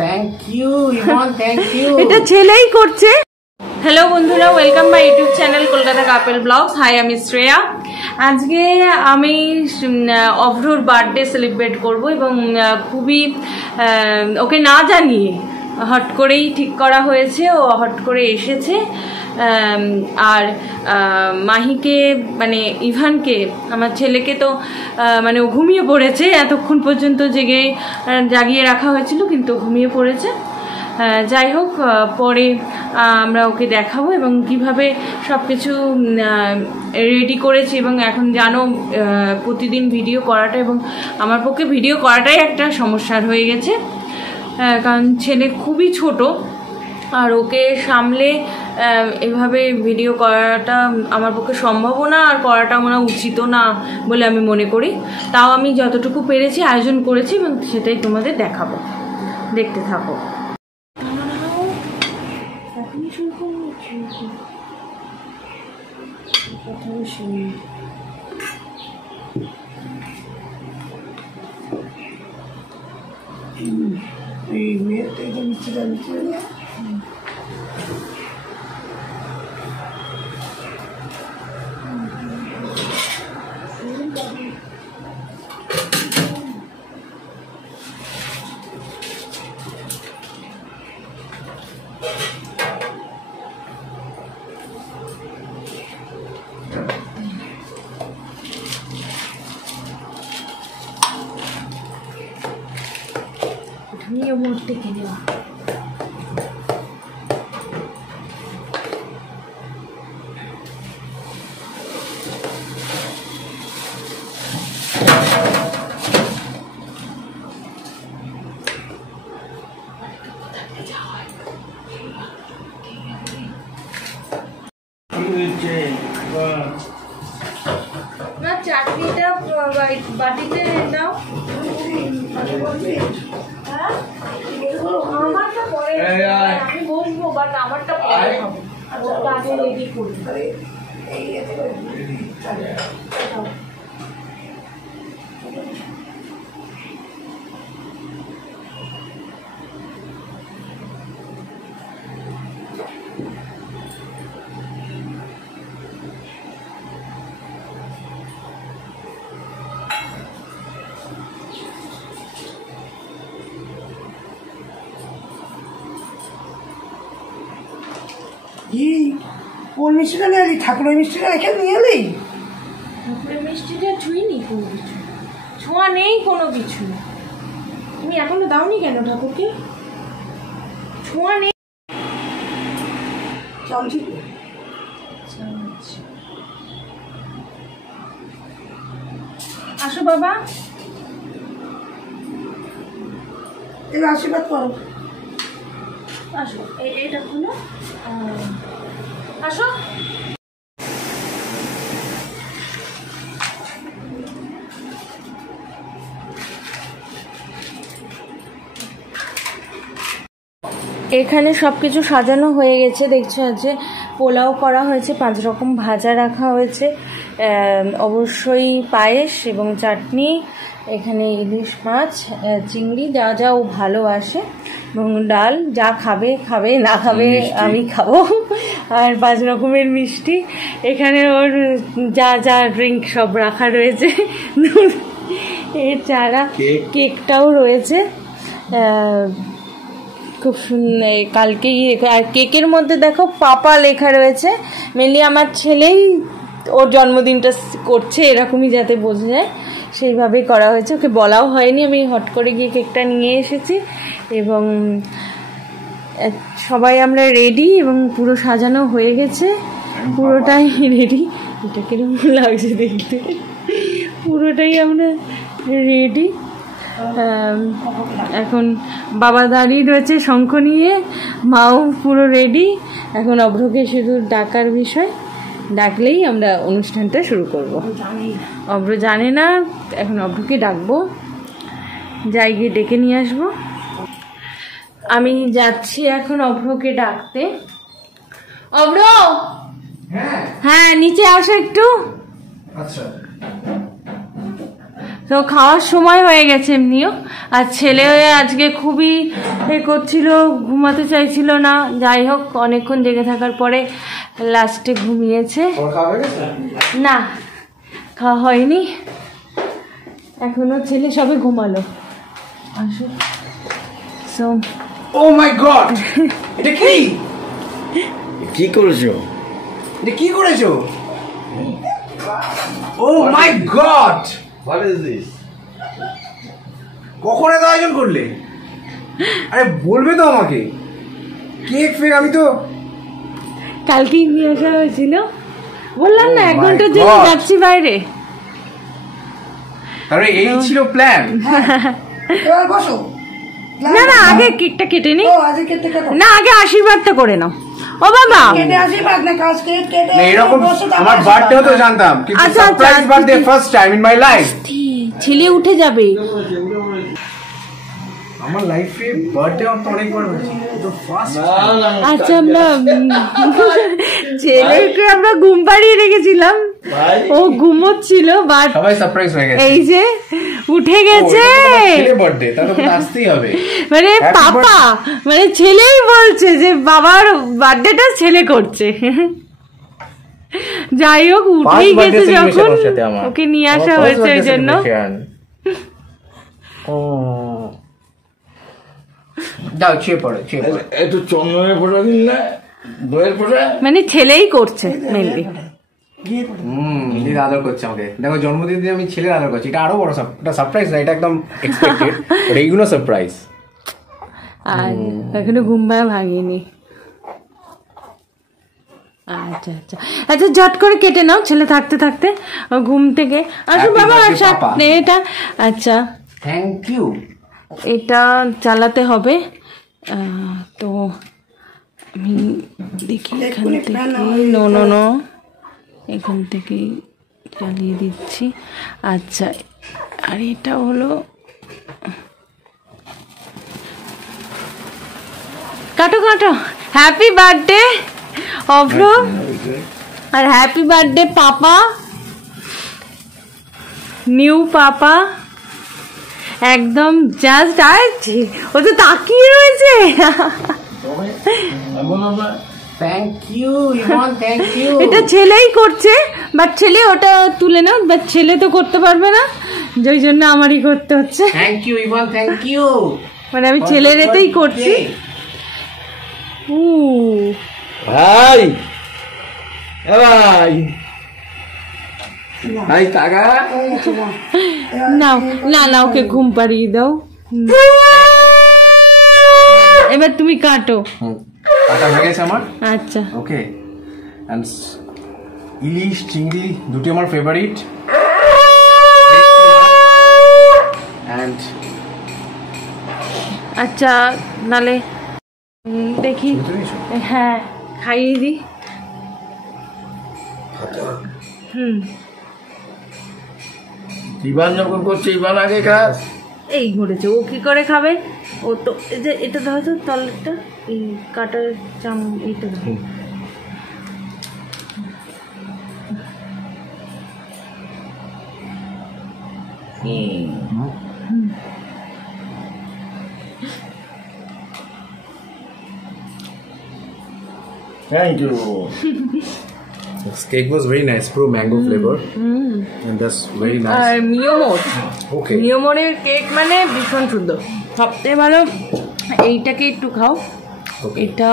Thank you Imon, thank you. এটা ছেলেই করছে। হ্যালো বন্ধুরা, welcome my YouTube channel Kolkata couple vlogs. Hi, আমি শ্রেয়া। আজকে আমি অভ্রর বার্থডে সেলিব্রেট করব এবং খুবই ওকে না জানিয়ে হট করেই ঠিক করা হয়েছে। ও হট করে এসেছে। আর মাহিকে মানে ইভানকে, আমার ছেলেকে তো মানে ও ঘুমিয়ে পড়েছে। এতক্ষণ পর্যন্ত জাগিয়ে রাখা হয়েছিল, কিন্তু ঘুমিয়ে পড়েছে। যাই হোক, পরে আমরা ওকে দেখাবো এবং কিভাবে সব কিছু রেডি করেছি। এবং এখন জানো প্রতিদিন ভিডিও করাটা এবং আমার পক্ষে ভিডিও করাটাই একটা সমস্যার হয়ে গেছে, কারণ ছেলে খুবই ছোট আর ওকে সামলে এভাবে ভিডিও করাটা আমার পক্ষে সম্ভবও না, আর করাটা মনে উচিতও না বলে আমি মনে করি। তাও আমি যতটুকু পেরেছি আয়োজন করেছি এবং সেটাই তোমাদের দেখাবো, দেখতে থাকো। নিয়ে মোড়তে কিনে চাটনিটা বাটিতে দাও। আমারটা পরে আমি বসবো, বাট আমারটা পরে খাবো। আগে রেডি করি। কোন মিষ্টিটা নিয়ে এলি? ঠাকুরের মিষ্টিটা রেখে নিয়ে এলি? ঠাকুরের মিষ্টিটা ছুঁইনি, কোনো কিছু ছোঁয়া নেই, কোনো কিছু। তুমি এখনো দাওনি কেন ঠাকুরকে? ছোঁয়া নেই। আসো বাবা, এবার আশীর্বাদ করো। আসো, এটা খুলো, আসো। এখানে সব কিছু সাজানো হয়ে গেছে, দেখছো। আছে পোলাও করা হয়েছে, 5 রকম ভাজা রাখা হয়েছে, অবশ্যই পায়েস এবং চাটনি। এখানে ইলিশ মাছ, চিংড়ি, যা যা ও ভালোবাসে, এবং ডাল। যা খাবে খাবে, না খাবে আমি খাবো। আর 5 রকমের মিষ্টি। এখানে ওর যা যা ড্রিঙ্ক সব রাখা রয়েছে। এছাড়া কেকটাও রয়েছে, খুব সুন্দর। কালকেই আর কেকের মধ্যে দেখো পাপা লেখা রয়েছে। মেনলি আমার ছেলেই ওর জন্মদিনটা করছে, এরকমই যাতে বোঝা যায় সেইভাবেই করা হয়েছে। ওকে বলাও হয়নি, আমি হট করে গিয়ে কেকটা নিয়ে এসেছি। এবং সবাই আমরা রেডি এবং পুরো সাজানো হয়ে গেছে, পুরোটাই রেডি। এটা কিরকম লাগছে দেখতে, পুরোটাই আমরা রেডি। এখন বাবা দাঁড়িয়ে রয়েছে শঙ্খ নিয়ে, মাও পুরো রেডি। এখন অভ্রকে শুধু ডাকার বিষয়, ডাকলেই আমরা অনুষ্ঠানটা শুরু করব। অভ্র জানে না, এখন অভ্রকে ডাকবো, যাই গিয়ে ডেকে নিয়ে আসবো। আমি যাচ্ছি এখন অভ্রকে ডাকতে। অভ্র, হ্যাঁ নিচে আসো একটু। আচ্ছা, তো খাওয়ার সময় হয়ে গেছে এমনিও। আর ছেলে আজকে খুবই করছিল, ঘুমাতে চাইছিল না, যাই হোক অনেকক্ষণ জেগে থাকার পরে লাস্টে ঘুমিয়েছে। না খাওয়া হয়নি এখনো, ছেলে সবে ঘুমালো। আসো সো ও মাই গড, এটা কি কি করেছো? এটা কি করেছো? ও মাই গড, হোয়াট ইজ দিস? কখন এত আয়োজন করলে? আরে বলবে তো আমাকে। কেক ফেক আমি তো কালকেই নিয়ে আসা হয়েছিল, বললাম না Oh 1 my ঘন্টার জন্য God! যাচ্ছি বাইরে। তাহলে এই ছিল প্ল্যান। এবার বসো। না না আগে কেকটা কেটে নি, ও আজকে কেটে কাটো। না আগে আশীর্বাদটা করে নাও। ও বাবা কেটে আশীর্বাদ না, কাজ কেটে না এরকম বসো, তারপর আমার আশীর্বাদ। বার্থডেও তো জানতাম, কিন্তু আচ্ছা, সারপ্রাইজ আচ্ছা, birthday first time in my life. ছেলে উঠে যাবে। আমার লাইফে বার্থডে তো অনেকবার হয়েছে, তো ফার্স্ট। আচ্ছা আমরা ছেলেকে আমরা ঘুম পাড়িয়ে রেখেছিলাম, ও ঘুমোচ্ছিল, বাট সবাই সারপ্রাইজ হয়ে গেছে। এই যে উঠে গেছে। ছেলে বার্থডে, তাহলে তো আসতেই হবে। মানে Happy পাপা মানে ছেলেই বলছে যে বাবার বার্থডেটা ছেলে করছে। যাই হোক উঠেই গেছে যখন, ওকে নিয়ে আসা হয়েছে ওই জন্য। দাও চেয়ে পড়ে, চেয়ে পড়ে। একটু চন্দনের ফোটা দিন না, দইয়ের ফোটা। মানে ছেলেই করছে মেনলি। দিদি আদর করছে আমাকে। দেখো জন্মদিন দিয়ে আমি ছেলের আদর করছি, এটা আরো বড় এটা সারপ্রাইজ না, এটা একদম এক্সপেক্টেড, বাট এইগুলো সারপ্রাইজ। আর এখনো ঘুম ভাঙিনি। আচ্ছা আচ্ছা আচ্ছা, ঝট করে কেটে নাও ছেলে থাকতে থাকতে ঘুম থেকে। আসো Happy বাবা, birthday, সাথে পাপা। এটা আচ্ছা থ্যাংক ইউ। এটা চালাতে হবে। তো আমি দেখি এখান থেকে, নো নো নো, এখান থেকেই চালিয়ে দিচ্ছি। আচ্ছা আর এটা হলো, কাটো কাটো। হ্যাপি বার্থডে অভ্র, আর happy birthday papa, new papa. একদম জাস্ট আসছি, ও তো তাকিয়ে রয়েছে। Thank you Imon, thank you. এটা ছেলেই করছে, বাট ছেলে ওটা তুলে নাও, বাট ছেলে তো করতে পারবে না, ওই জন্য আমারই করতে হচ্ছে। Thank you Imon, thank you. মানে আমি ছেলের এতেই করছি। ভাই ভাই ভাই কাকা, নাও না না, ওকে ঘুম পাড়িয়ে দাও। এবার তুমি কাটো। কাটা হয়ে গেছে আমার। আচ্ছা ওকে, এন্ড ইলিশ চিংড়ি দুটি আমার ফেভারিট। এন্ড আচ্ছা নালে দেখি, হ্যাঁ খাইয়ে দিই। ইবান যখন করছে ইবান আগে খাস। এই ঘুরেছে, ও কি করে খাবে? ও তো এই যে এটা ধরো তো তলেরটা, এই কাটার এইটা ধরো। Thank you. this cake was very nice, pro mango flavor, and that's very আর nice. মিয়োমোর, Okay. মিয়োমোরের কেক মানে ভীষণ সুন্দর, সবচেয়ে ভালো। এইটাকে একটু খাও, এটা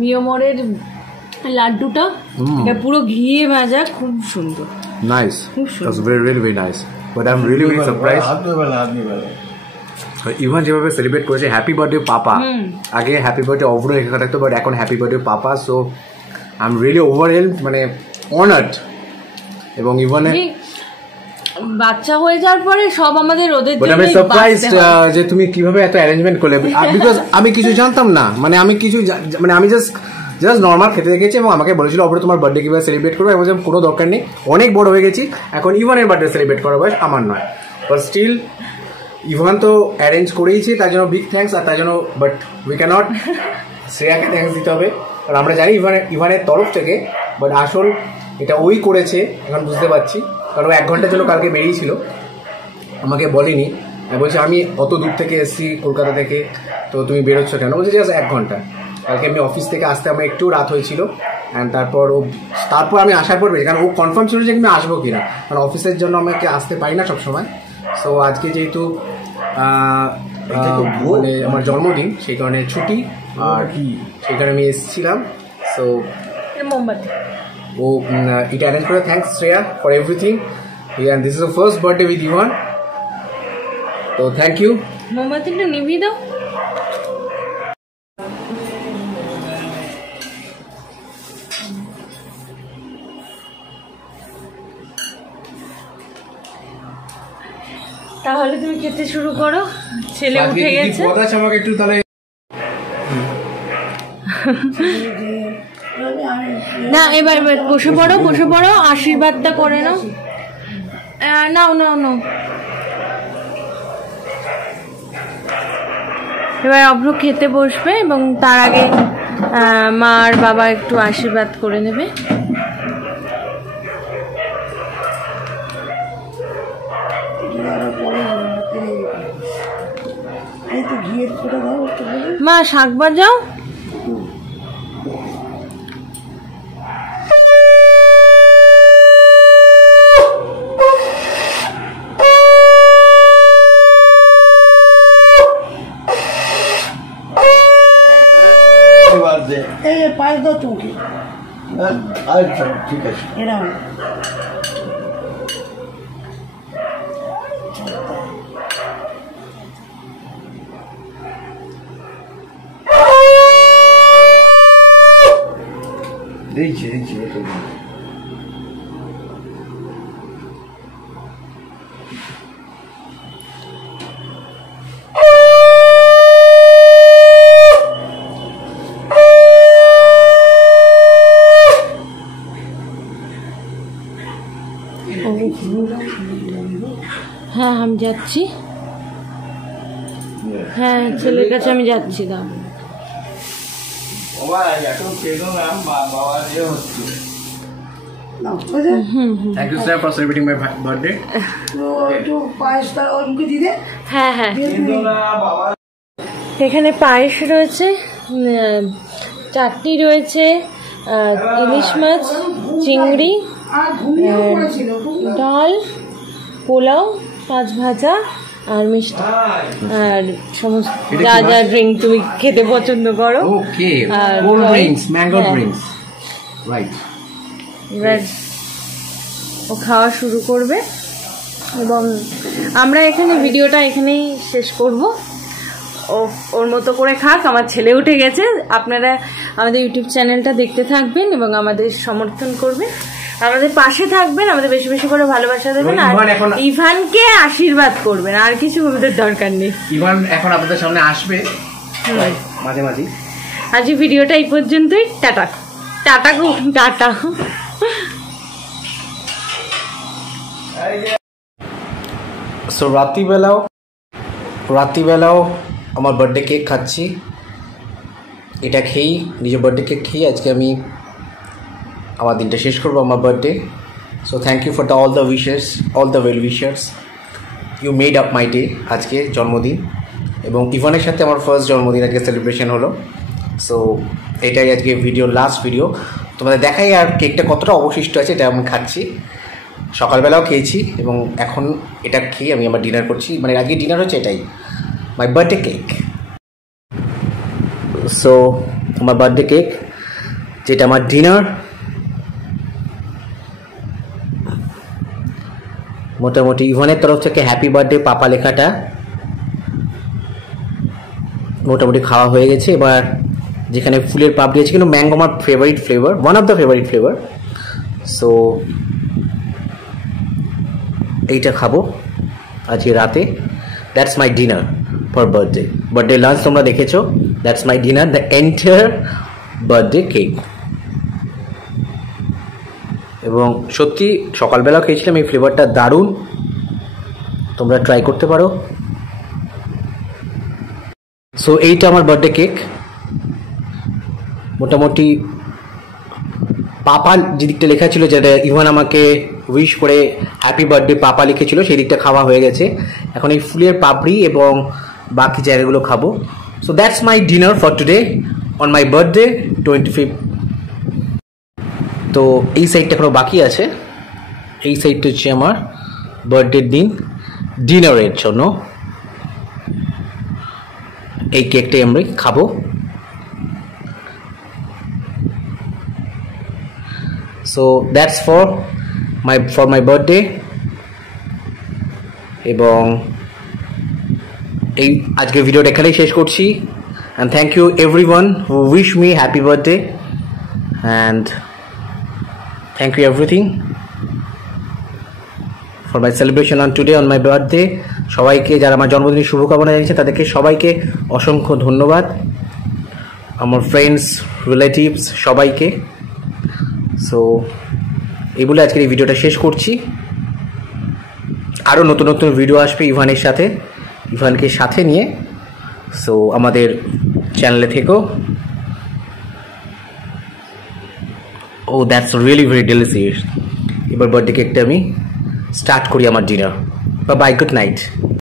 মিয়োমোরের লাড্ডুটা, এটা পুরো ঘিয়ে ভাজা, খুব সুন্দর। Nice. sure. That's very, really, very nice. But I'm really, really surprised. হাত দেবেন, হাত দেবেন। ইভান যেভাবে সেলিব্রেট করেছে, হ্যাপি বার্থডে পাপা। আগে হ্যাপি বার্থডে অভ্র লেখা থাকতো, বাট এখন happy birthday papa. So I am really overwhelmed, মানে অনার্ড। এবং ইভানে বাচ্চা হয়ে যাওয়ার পরে সব আমাদের ওদের বাট আমি সারপ্রাইজড যে তুমি কিভাবে এত অ্যারেঞ্জমেন্ট করলে, বিকজ আমি কিছু জানতাম না। মানে আমি কিছু মানে আমি জাস্ট নর্মাল খেতে দেখেছি, এবং আমাকে বলেছিল অপরে তোমার বার্থডে কিভাবে সেলিব্রেট করবো। এবং কোনো দরকার নেই, অনেক বড় হয়ে গেছি এখন, ইভানের বার্থডে সেলিব্রেট করার বয়স আমার নয়। বাট স্টিল ইভান তো অ্যারেঞ্জ করেইছি, তার জন্য বিগ থ্যাঙ্কস। আর তার জন্য বাট উই ক্যানট, শ্রেয়াকে থ্যাঙ্কস দিতে হবে, কারণ আমরা জানি ইভানের তরফ থেকে, বাট আসল এটা ওই করেছে, এখন বুঝতে পারছি। কারণ 1 ঘন্টার জন্য কালকে বেরিয়েছিল, আমাকে বলেনি। আমি বলছি আমি অত দূর থেকে এসেছি কলকাতা থেকে, তো তুমি বেরোচ্ছ কেন? বলছি জাস্ট 1 ঘন্টা। কালকে আমি অফিস থেকে আসতে আমার একটু রাত হয়েছিল, অ্যান্ড তারপর আমি আসার পর কারণ ও কনফার্ম ছিল যে আমি আসবো কিনা, কারণ অফিসের জন্য আমাকে আসতে পারি না সবসময়। সো আজকে যেহেতু মানে আমার জন্মদিন, সেই কারণে ছুটি, আর সেই কারণে আমি এসেছিলাম। সো মোমবাতি ও এটা অ্যারেঞ্জ করে, thanks Shreya for everything, and this is the first birthday with Ivan, তো থ্যাংক ইউ। মোমবাতিটা নিভিয়ে দাও। তাহলে তুমি খেতে শুরু করো, ছেলে উঠে গেছে। আমাকে একটু তাহলে না, এবার বসে পড়ো, আশীর্বাদটা করে নাও। নাও। এবার অভ্র খেতে বসবে এবং তার আগে মা আর বাবা একটু আশীর্বাদ করে নেবে। মা শাক বাজাও। এই পায়ে দাও চৌকি। আচ্ছা ঠিক আছে। এরকম দেখছি হ্যাঁ আমি যাচ্ছি, হ্যাঁ ছেলের কাছে আমি যাচ্ছি। দাও thank you sir for celebrating my birthday. একটু পায়েসটা ওর মুখে দিয়ে দে। হ্যাঁ এখানে পায়েস রয়েছে, চাটনি রয়েছে, ইলিশ মাছ, চিংড়ি, ডাল, পোলাও, মাছ ভাজা আর মিষ্টি, আর সমস্ত যা যা ড্রিঙ্ক তুমি খেতে পছন্দ করো। Okay, cold drinks, mango drinks, right. এবার ও খাওয়া শুরু করবে এবং আমরা এখানে ভিডিওটা এখানেই শেষ করব। ওর মতো করে খাক, আমার ছেলে উঠে গেছে। আপনারা আমাদের ইউটিউব চ্যানেলটা দেখতে থাকবেন এবং আমাদের সমর্থন করবেন, আমাদের পাশে থাকবেন, আমাদের বেশি বেশি করে ভালোবাসা দেবেন, আর ইভানকে আশীর্বাদ করবেন। আর কিছু আমাদের দরকার নেই। ইভান এখন আপনাদের সামনে আসবে মাঝে মাঝে। আজ ভিডিওটা এই পর্যন্তই। টাটা। সো রাত্রিবেলাও আমার বার্থডে কেক খাচ্ছি। এটা খেয়েই, নিজের বার্থডে কেক খেয়ে আজকে আমি আমার দিনটা শেষ করবো, আমার birthday. So thank you for all the wishers, all the well wishers. You made up my day. আজকে জন্মদিন এবং ইভানের সাথে আমার ফার্স্ট জন্মদিন আজকে সেলিব্রেশন হলো। সো এটাই আজকে লাস্ট ভিডিও তোমাদের দেখাই। আর কেকটা কতটা অবশিষ্ট আছে এটা আমি খাচ্ছি, সকালবেলাও খেয়েছি এবং এখন এটা খেয়ে আমি আমার ডিনার করছি। মানে আজকে ডিনার হচ্ছে এটাই, মাই বার্থডে কেক। সো আমার বার্থডে কেক, যেটা আমার ডিনার। মোটামুটি ইভানের তরফ থেকে হ্যাপি বার্থডে পাপা লেখাটা মোটামুটি খাওয়া হয়ে গেছে। এবার যেখানে ফুলের পাপড়ি আছে, কিন্তু ম্যাঙ্গো আমার favourite flavour, one of the favourite flavour. So এইটা খাবো আজকে রাতে। That's my dinner for birthday lunch তোমরা দেখেছো। That's my dinner, the entire birthday cake. এবং সত্যি সকালবেলা খেয়েছিলাম, এই ফ্লেভারটা দারুণ, তোমরা ট্রাই করতে পারো। সো এইটা আমার বার্থডে কেক। মোটামুটি পাপা যে দিকটা লেখা ছিল, যেটা ইভান আমাকে উইশ করে হ্যাপি বার্থডে পাপা লিখেছিল, সেই দিকটা খাওয়া হয়ে গেছে। এখন এই ফুলের পাপড়ি এবং বাকি জায়গাগুলো খাবো। So that's my dinner for today on my birthday 25। তো এই সাইডটা এখনো বাকি আছে। এই সাইডটা হচ্ছে আমার বার্থডের দিন ডিনারের জন্য। এই কেকটাই আমরা খাবো। So that's for my birthday. এবং এই আজকের ভিডিওটা এখানেই শেষ করছি। And thank you everyone who wish me happy birthday, and thank you everything for my celebration on today on my birthday. সবাইকে যারা আমার জন্মদিনের শুভকামনা জানিয়েছে তাদেরকে সবাইকে অসংখ্য ধন্যবাদ, আমার ফ্রেন্ডস রিলেটিভস সবাইকে। সো এই বলে আজকের এই ভিডিওটা শেষ করছি। আরও নতুন নতুন ভিডিও আসবে ইভানের সাথে, ইভানকে সাথে নিয়ে। সো আমাদের চ্যানেলে থেকেও। ও দ্যাটস রিয়েলি ভেরি ডেলিসিয়াস। এবার বার্থডে কেকটা আমি স্টার্ট করি আমার ডিনার। By, good night.